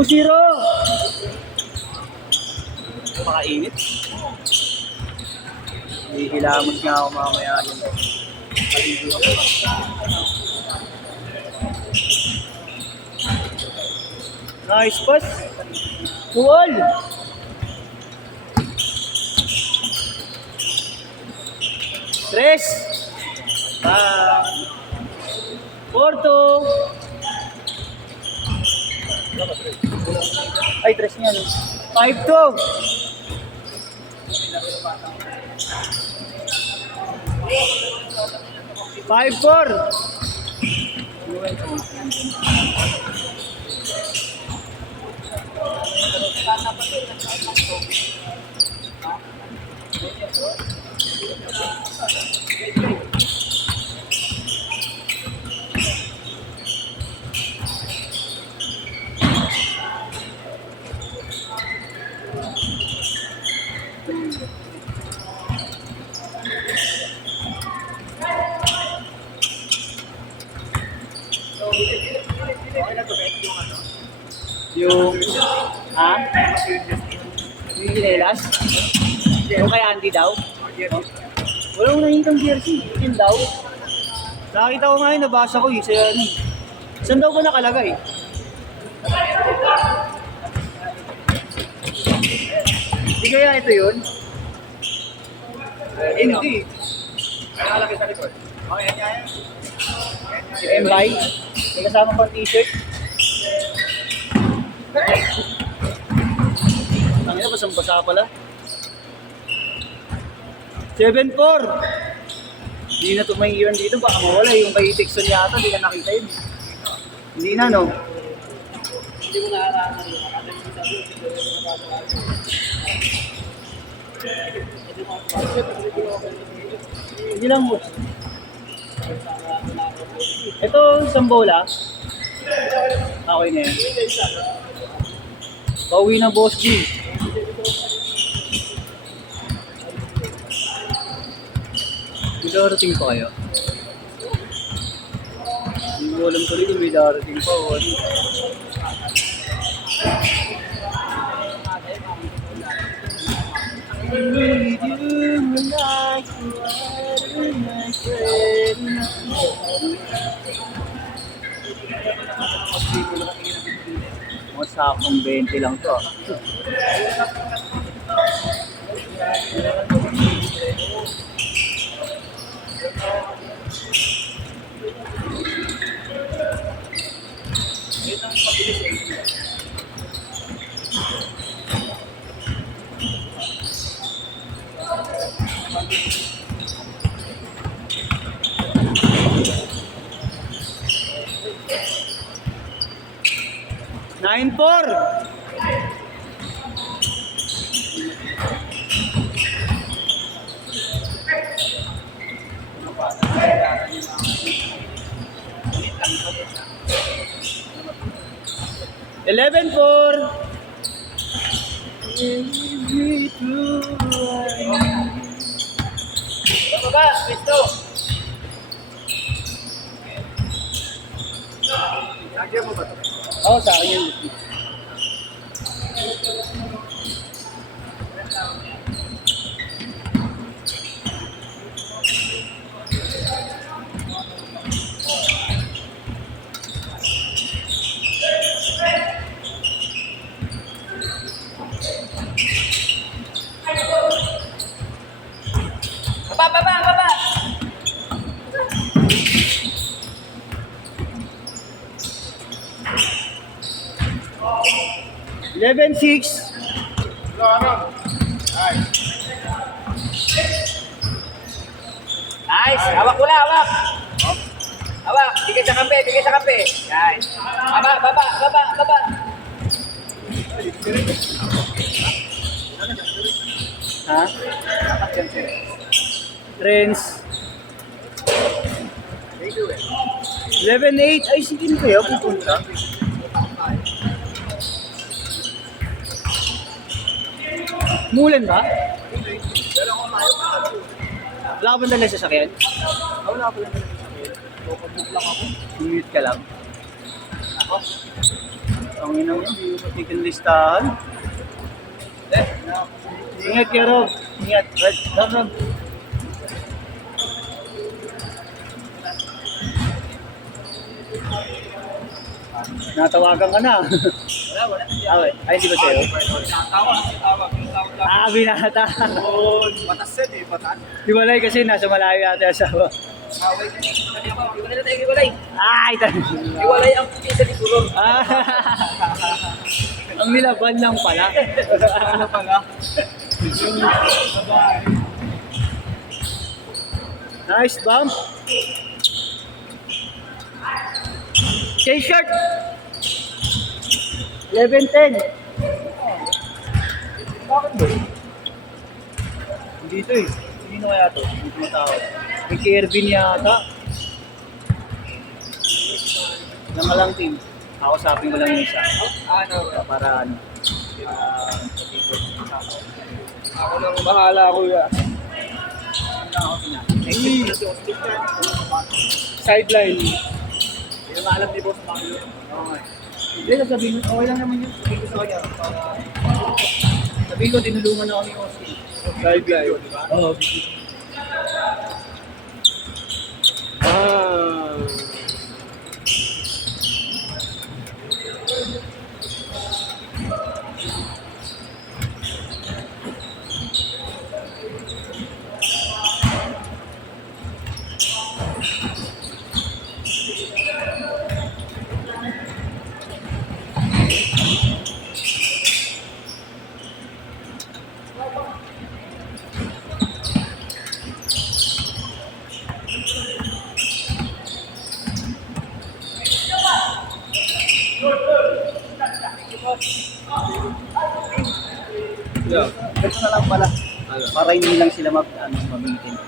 2-0. Makainit. Hihilamos nga ako mamaya yun. Nice pass. Goal. Tres. Porto. Ay, tres niya. 5-2. 5-4. Yung, yung ginelas? Yung kay Andy daw? Walang nahintang jersey, yun daw. Nakita ko nga yun, nabasa ko eh, sa yan. Saan daw ko nakalagay? Hindi kaya ito yun? Hindi. Nakalagay sa likod. Okay, yan. Si M.Y. May kasama pang t-shirt. Ang ina, basang-basa pala. 7-4. Hindi na ito may iwan dito. Baka mawala yung kay Dixon yata. Hindi na nakita yun. Hindi na, no? Hindi mo naarasan yun. Hindi lang mo. Ito, sambola. Okay na yan. Pauwi na Boss G. May darating pa kayo? Hindi ko alam tuloy kung may darating pa o ano. I need you like you are my friend. Mga sakong 20 lang to. Nine four. Eleven four. Baba, Cristo. Lagyan mo ba ito? Oo, sa akin yun. Baba! 11-6. Nice. Hawak mo na, hawak. Hawak. Bigay sa kampe. Nice. Baba. Ha? Trends. 11-8. Ay, sige na kayo pupunta. Mulan ba? Wala ka ba dala sa sasakyan? Wala ka ba dala sa sasakyan? Book lang ako. Mute ka lang. Ako? Ang ina mo, hindi mo patikin listahan. Ingat ka, Rob. Ingat. Rob. Natawagan ka na. Wala. Ay, di ba sa'yo? Tawag. Binata. Patas yan eh, patas. Hiwalay kasi nasa malayo yata yung asawa. Away na eh. Iwalay na tayo, iwalay. Ay, Iwalay ang isa ni Kurong. Ang nilaban lang pala. Ano pala? Nice bump. K-shirt. 11-10. Bakit ba? Dito eh. Sino kaya to? Hindi ko matawag. May Kervin yata. Lang team. Ako sabi ko lang yung isa. Ano? Para ano. Ako nang bahala, kuya. Sideline. Hindi naman alam ni Boss Mario. Okay. Hindi, sasabihin ko, okay lang naman yun. Sabihin ko sa kanya. Sabihin ko, tinulungan na kami Oski. Sideline. Oo. Yeah. Ito na lang pala. Para hindi lang sila mamitin.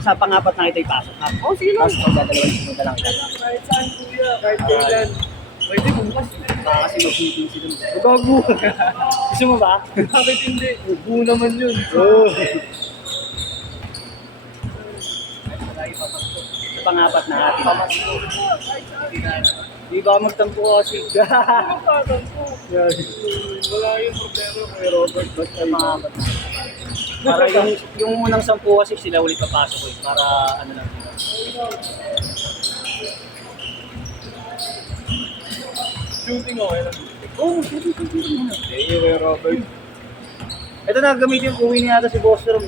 Sa pangapat na ito ipasok. Oh, sige lang. Tapos magdadalawang sunod na lang. Kahit saan, kuya. Kahit kailan. Pwede bukas. Baka kasi mag-meeting sila. Gago. Gusto mo ba? Bakit hindi? Buo naman yun. Oo. Sa pangapat na atin. Di ba magtampo kasi? Kapatan ko. Wala yung problema kay Robert. Sa pangapat na. Para yung unang 10 kasi sila ulit papasok eh. Para ano lang. Shooting okay lang. Oo, shooting muna. Thank you kay Robert. Ito na, gamitin yung uwi niya yata si Boss Rom.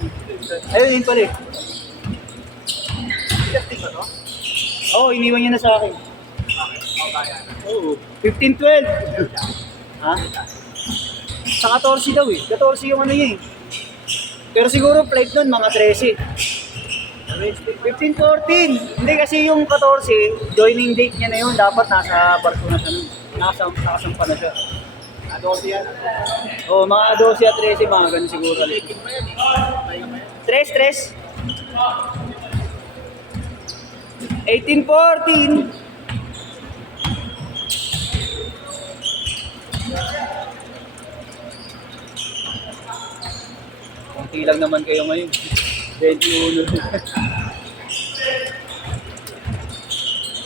Ayun, yun pala eh. Testing ba to? Oo, iniwan niya na sa akin. Oo. 15-12. Ha? Sa 14 daw eh. 14 yung ano niya eh. Pero siguro flight nun, mga 13. 15-14. Hindi kasi yung 14, joining date niya na yun. Dapat nasa barko na siya nun. Nakasampa na siya. 12 yan. Oo, mga 12 at 13, mga ganun siguro. 3. 18-14. Kunti lang naman kayo ngayon. 21.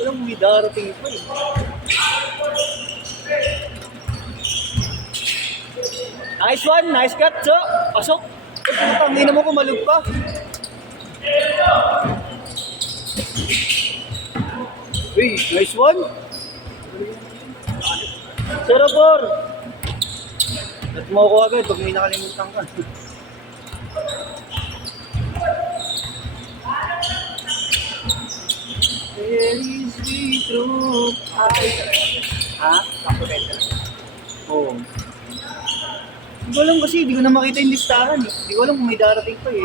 Walang may darating pa eh. Nice one, nice cut, so. Pasok. Tangina mo kumalog pa. Uy, nice one. Serapor. At mo ako agad pag may nakalimutan ka. Very sweet truth. Ha? Oo. Hindi ko alam kasi, hindi ko na makita yung listahan eh. Hindi ko alam kung may darating pa eh.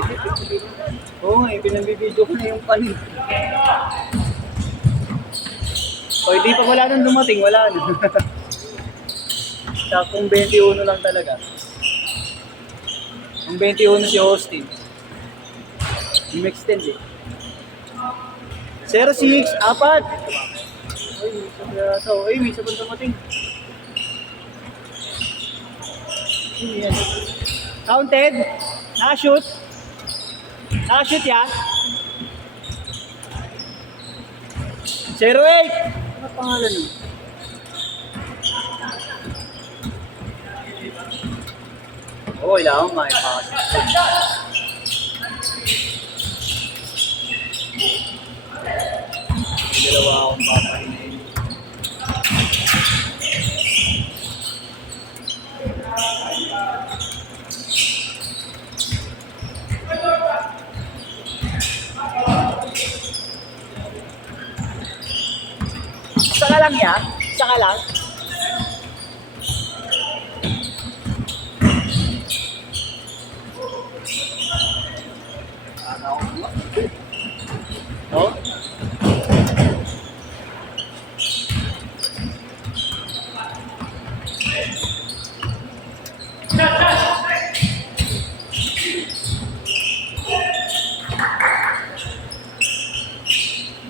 Oo nga eh, pinambibideo ko na yung panin. O, hindi pa wala nang dumating, wala na. Sakong 21 lang talaga. Ang 21 si Austin. Yung extend eh. 06, 4. Ay, may isa pang dumating. Yan. Counted. Na-shoot. Na-shoot yan. 08. Ano pangalan mo? Oo, kailangan mo maipakasip. May dalawa akong papahinay. Isa ka lang yan? Isa ka lang?